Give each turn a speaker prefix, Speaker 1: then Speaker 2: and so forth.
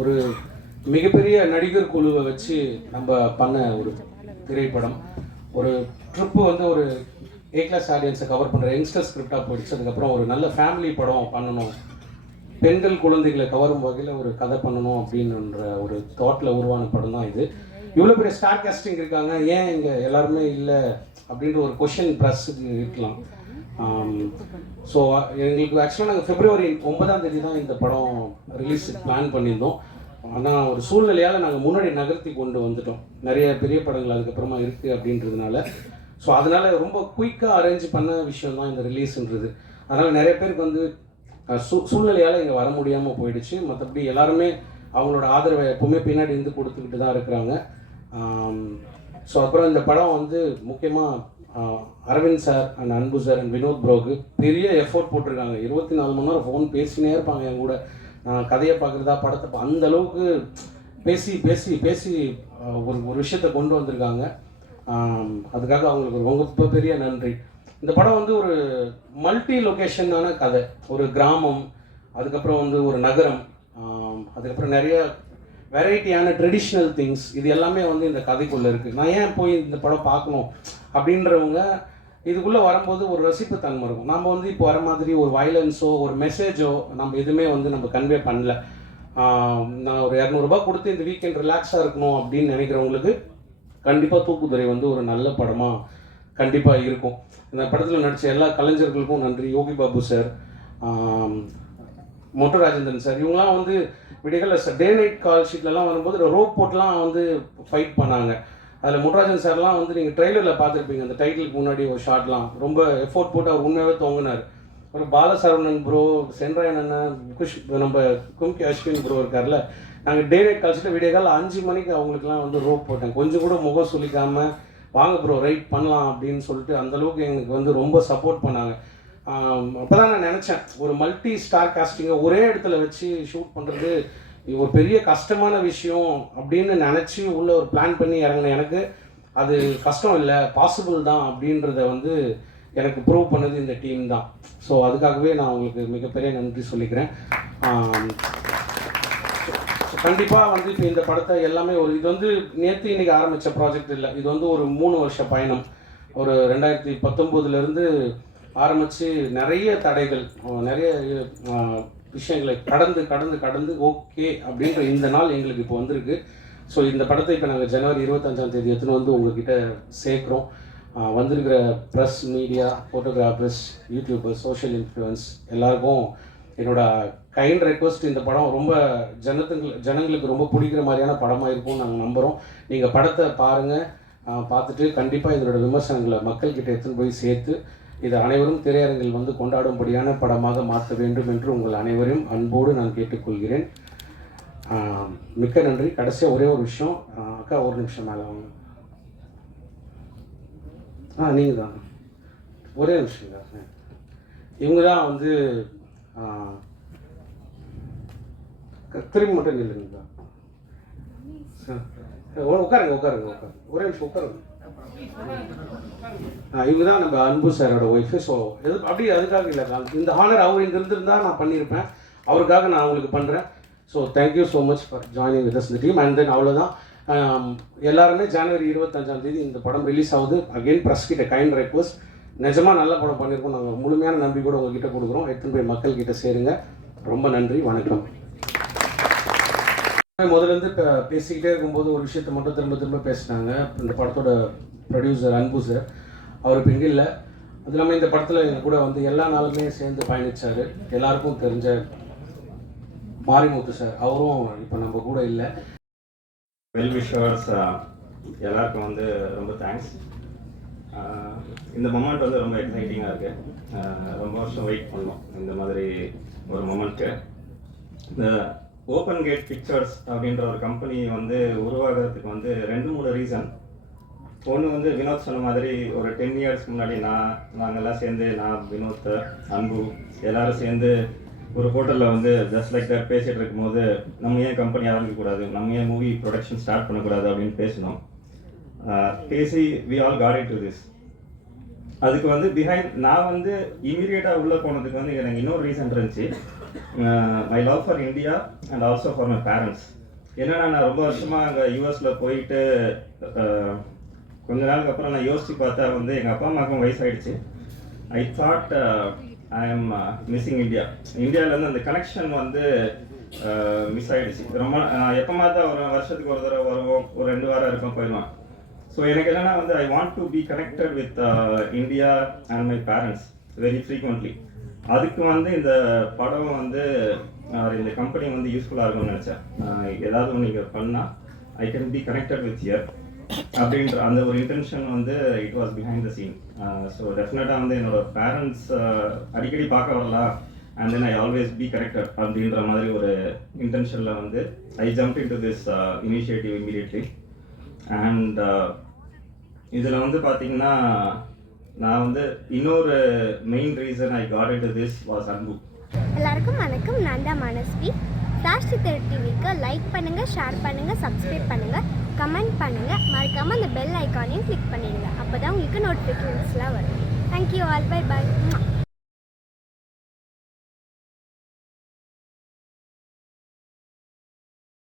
Speaker 1: ஒரு மிகப்பெரிய நடிகர் குழுவை வச்சு நம்ம பண்ண ஒரு திரைப்படம். ஒரு ட்ரிப்பு வந்து ஒரு ஏ கிளாஸ் ஆடியன்ஸை கவர் பண்ணுற யங்ஸ்டர் ஸ்கிரிப்டாக போயிடுச்சு. அதுக்கப்புறம் ஒரு நல்ல ஃபேமிலி படம் பண்ணணும். பெண்கள் குழந்தைகளை கவரும் வகையில் ஒரு கதை பண்ணணும் அப்படின்ற ஒரு தாட்டில் உருவான படம் தான் இது. இவ்வளோ பெரிய ஸ்டார் காஸ்டிங் இருக்காங்க. ஏன் இங்கே எல்லாருமே இல்லை அப்படின்ற ஒரு கொஷின் ப்ரெஸ்ஸுக்கு இருக்கலாம். ஸோ எங்களுக்கு ஆக்சுவலாக நாங்கள் பிப்ரவரி ஒன்பதாம் தேதி தான் இந்த படம் ரிலீஸ் பிளான் பண்ணியிருந்தோம். ஆனால் ஒரு சூழ்நிலையால் நாங்கள் முன்னாடி நகர்த்தி கொண்டு வந்துட்டோம். நிறைய பெரிய படங்கள் அதுக்கப்புறமா இருக்குது அப்படின்றதுனால. ஸோ அதனால ரொம்ப குயிக்காக அரேஞ்ச் பண்ண விஷயம் தான் இந்த ரிலீஸ்ன்றது அதனால் நிறைய பேருக்கு வந்து சூ சூழ்நிலையால் இங்கே வர முடியாமல் போயிடுச்சு. மற்றபடி எல்லாருமே அவங்களோட ஆதரவை எப்பவுமே பின்னாடி இருந்து கொடுத்துக்கிட்டு தான் இருக்கிறாங்க. ஸோ அப்புறம் இந்த படம் வந்து முக்கியமாக Arvind sir and Anbu sir and Vinod ப்ரோக்கு பெரிய எஃபோர்ட் போட்டிருக்காங்க. இருபத்தி நாலு மணி நேரம் ஃபோன் பேசினே இருப்பாங்க என் கூட. நான் கதையை பார்க்குறதா படத்தை பா- அந்த அளவுக்கு பேசி பேசி பேசி ஒரு ஒரு விஷயத்த கொண்டு வந்திருக்காங்க. அதுக்காக அவங்களுக்கு ரொம்ப பெரிய நன்றி. இந்த படம் வந்து ஒரு மல்டி லொகேஷனான கதை. ஒரு கிராமம் அதுக்கப்புறம் வந்து ஒரு நகரம் அதுக்கப்புறம் நிறைய வெரைட்டியான ட்ரெடிஷ்னல் திங்ஸ் இது எல்லாமே வந்து இந்த கதைக்குள்ளே இருக்குது நான் ஏன் போய் இந்த படம் பார்க்கணும்? அப்படின்றவங்க இதுக்குள்ளே வரும்போது ஒரு ரசிப்பு தன்மை இருக்கும். நம்ம வந்து இப்போ வர மாதிரி ஒரு வயலன்ஸோ ஒரு மெசேஜோ நம்ம எதுவுமே வந்து நம்ம கன்வே பண்ணல. நான் ஒரு இரநூறுபா கொடுத்து இந்த வீக்கெண்ட் ரிலாக்ஸாக இருக்கணும் அப்படின்னு நினைக்கிறவங்களுக்கு கண்டிப்பாக தூக்குதுறை வந்து ஒரு நல்ல படமாக கண்டிப்பாக இருக்கும். இந்த படத்தில் நடித்த எல்லா கலைஞர்களுக்கும் நன்றி. யோகி பாபு சார் மொட்டை ராஜேந்திரன் சார் இவங்களாம் வந்து விடிகள் டே நைட் கால் ஷீட்லலாம் வரும்போது ரோப் போட்லாம் வந்து ஃபைட் பண்ணாங்க. அதில் முட்ராஜன் சார்லாம் வந்து நீங்கள் ட்ரெய்லரில் பார்த்துருப்பீங்க அந்த டைட்டிலுக்கு முன்னாடி ஒரு ஷார்ட்லாம் ரொம்ப எஃபோர்ட் போட்டு அவர் உண்மையாகவே தொங்கினார் ஒரு பாலசரவணன் ப்ரோ சென்ராயன் அண்ணன் குஷ் நம்ம கும்கி அஸ்வின் ப்ரோ இருக்கார்ல நாங்கள் டே ரேட் கழிச்சிட்டு விடிய காலம் அஞ்சு மணிக்கு அவங்களுக்குலாம் வந்து ரோப் போட்டேன். கொஞ்சம் கூட முகம் சொல்லிக்காமல் வாங்க ப்ரோ ரைட் பண்ணலாம் அப்படின்னு சொல்லிட்டு அந்த அளவுக்கு எங்களுக்கு வந்து ரொம்ப சப்போர்ட் பண்ணாங்க. அப்போ தான் நான் நினச்சேன் ஒரு மல்டி ஸ்டார் காஸ்டிங்கை ஒரே இடத்துல வச்சு ஷூட் பண்ணுறது இது ஒரு பெரிய கஷ்டமான விஷயம் அப்படின்னு நினச்சி உள்ள ஒரு பிளான் பண்ணி இறங்கின எனக்கு அது கஷ்டம் இல்லை பாசிபிள் தான் அப்படின்றத வந்து எனக்கு ப்ரூவ் பண்ணது இந்த டீம் தான். ஸோ அதுக்காகவே நான் உங்களுக்கு மிகப்பெரிய நன்றி சொல்லிக்கிறேன். கண்டிப்பாக வந்து இப்போ இந்த படத்தை எல்லாமே ஒரு இது வந்து நேற்று இன்றைக்கி ஆரம்பித்த ப்ராஜெக்ட் இல்லை. இது வந்து ஒரு மூணு வருஷ பயணம். ஒரு ரெண்டாயிரத்தி பத்தொம்போதுலேருந்து ஆரம்பித்து நிறைய தடைகள் நிறைய விஷயங்களை கடந்து கடந்து கடந்து ஓகே அப்படின்ற இந்த நாள் எங்களுக்கு இப்போ வந்திருக்கு. ஸோ இந்த படத்தை இப்போ நாங்கள் ஜனவரி இருபத்தஞ்சாம் தேதி எடுத்துன்னு வந்து உங்ககிட்ட சேர்க்குறோம். வந்திருக்கிற press media photographers YouTubers social influence எல்லாருக்கும் என்னோட கைண்ட் ரெக்வஸ்ட் இந்த படம் ரொம்ப ஜனத்துக்கு ஜனங்களுக்கு ரொம்ப பிடிக்கிற மாதிரியான படமாக இருக்கும்னு நாங்கள் நம்புகிறோம் நீங்கள் படத்தை பாருங்கள் பார்த்துட்டு கண்டிப்பாக இதனோட விமர்சனங்களை மக்கள்கிட்ட எடுத்துன்னு போய் சேர்த்து இதை அனைவரும் திரையரங்கில் வந்து கொண்டாடும்படியான படமாக மாற்ற வேண்டும் என்று உங்கள் அனைவரையும் அன்போடு நான் கேட்டுக்கொள்கிறேன். மிக்க நன்றி. கடைசியாக ஒரே ஒரு விஷயம். அக்கா ஒரு நிமிஷம் மேலே வாங்க. ஆ நீங்கள் தான். ஒரே நிமிஷங்க இவங்க தான் வந்து க- திரும்பி மட்டும் நில்லுங்க. உட்காருங்க உட்காருங்க உட்காருங்க. ஒரே நிமிஷம் உட்காருங்க. இவங்க தான் நம்ம அன்பு சாரோட ஒய்ஃபு ஸோ எது அப்படி அதுக்காக இல்லை நான் இந்த ஹானர் அவர் இங்கே இருந்திருந்தா நான் பண்ணியிருப்பேன். அவருக்காக நான் உங்களுக்கு பண்ணுறேன் so thank you so much for joining with இந்த டீம் அண்ட் தென் அவ்வளோதான் எல்லாருமே ஜனவரி இருபத்தஞ்சாம் தேதி இந்த படம் ரிலீஸ் ஆகுது. அகைன் ப்ரெஸ் கிட்ட கைண்ட் ரெக்வஸ்ட் நிஜமாக நல்ல படம் பண்ணியிருக்கோம். நாங்கள் முழுமையான நம்பிக்கையோட உங்ககிட்ட கொடுக்குறோம். எடுத்துன்னு போய் மக்கள்கிட்ட சேருங்க. ரொம்ப நன்றி. வணக்கம். முதல்ல இருந்து இப்போ பேசிக்கிட்டே இருக்கும்போது ஒரு விஷயத்த மட்டும் திரும்ப திரும்ப பேசினாங்க. இந்த படத்தோட ப்ரொடியூசர் அன்பு சார் அவர் இப்போ இங்கே இல்லை. அது இல்லாமல் இந்த படத்தில் எங்கள் கூட வந்து எல்லா நாளுமே சேர்ந்து பயணிச்சார். எல்லாருக்கும் தெரிஞ்ச மாரிமுத்து சார் அவரும் இப்போ நம்ம கூட இல்லை.
Speaker 2: வெல் விஷர்ஸ் எல்லாருக்கும் வந்து ரொம்ப தேங்க்ஸ் இந்த மொமெண்ட் வந்து ரொம்ப எக்ஸைட்டிங்காக இருக்குது ரொம்ப வருஷம் வெயிட் பண்ணோம். இந்த மாதிரி ஒரு மொமெண்ட்டு இந்த ஓப்பன் கேட் பிக்சர்ஸ் அப்படின்ற ஒரு கம்பெனி வந்து உருவாகிறதுக்கு வந்து ரெண்டு மூணு ரீசன் ஒன்று வந்து வினோத் சொன்ன மாதிரி ஒரு டென் இயர்ஸ்க்கு முன்னாடி நான் நாங்கெல்லாம் சேர்ந்து நான் வினோத் அன்பு எல்லாரும் சேர்ந்து ஒரு ஹோட்டலில் வந்து ஜஸ்ட் லைக் தட் பேசிகிட்டு இருக்கும்போது நம்ம ஏன் கம்பெனி ஆரம்பிக்கக்கூடாது? நம்ம ஏன் மூவி ப்ரொடக்ஷன் ஸ்டார்ட் பண்ணக்கூடாது அப்படின்னு பேசினோம். பேசி we all got it to this அதுக்கு வந்து பிஹைண்ட் நான் வந்து இமீடியட்டாக உள்ளே போனதுக்கு வந்து எனக்கு இன்னொரு ரீசன் இருந்துச்சு. My love for India and also for my parents என்னென்னா நான் ரொம்ப வருஷமாக அங்கே யூஎஸில் போயிட்டு uh, கொஞ்ச நாளுக்கு அப்புறம் நான் யோசித்து பார்த்தா வந்து எங்கள் அப்பா அம்மாவுக்கும் வயசாகிடுச்சு I thought I uh, am missing uh, India இந்தியாவிலேருந்து அந்த கனெக்ஷன் வந்து மிஸ் ஆகிடுச்சு ரொம்ப நான் எப்போ தான் ஒரு வருஷத்துக்கு ஒரு தடவை வருவோம் ஒரு ரெண்டு வாரம் இருக்கும் போயிடுவான். ஸோ எனக்கு என்னென்னா வந்து I want to be connected with India and my parents very frequently அதுக்கு வந்து இந்த படம் வந்து இந்த கம்பெனி வந்து யூஸ்ஃபுல்லாக இருக்கும்னு நினச்சேன். ஏதாவது ஒன்று நீங்கள் பண்ணால் I can be connected with here அப்படின்ற அந்த ஒரு இன்டென்ஷன் வந்து it was behind the scene so டெஃபினட்டாக வந்து என்னோட பேரண்ட்ஸ் அடிக்கடி பார்க்க வரலாம் and then I always be connected அப்படின்ற மாதிரி ஒரு இன்டென்ஷனில் வந்து I jump in to this initiative immediately and இதில் வந்து பார்த்தீங்கன்னா நான் வந்து இன்னொரு main reason I got in this was Anbu
Speaker 3: எல்லாருக்கும் வணக்கம். நான் தான் மனஸ்வி. ஃப்ளாஷ் சித்தர் டிவிக்கு லைக் பண்ணுங்கள் ஷேர் பண்ணுங்கள் சப்ஸ்கிரைப் பண்ணுங்கள் கமெண்ட் பண்ணுங்கள் மறக்காமல் அந்த பெல் ஐக்கானையும் கிளிக் பண்ணிடுங்க. அப்போ தான் உங்களுக்கு நோட்டிஃபிகேஷன்ஸ்லாம் வரும். Thank you all by by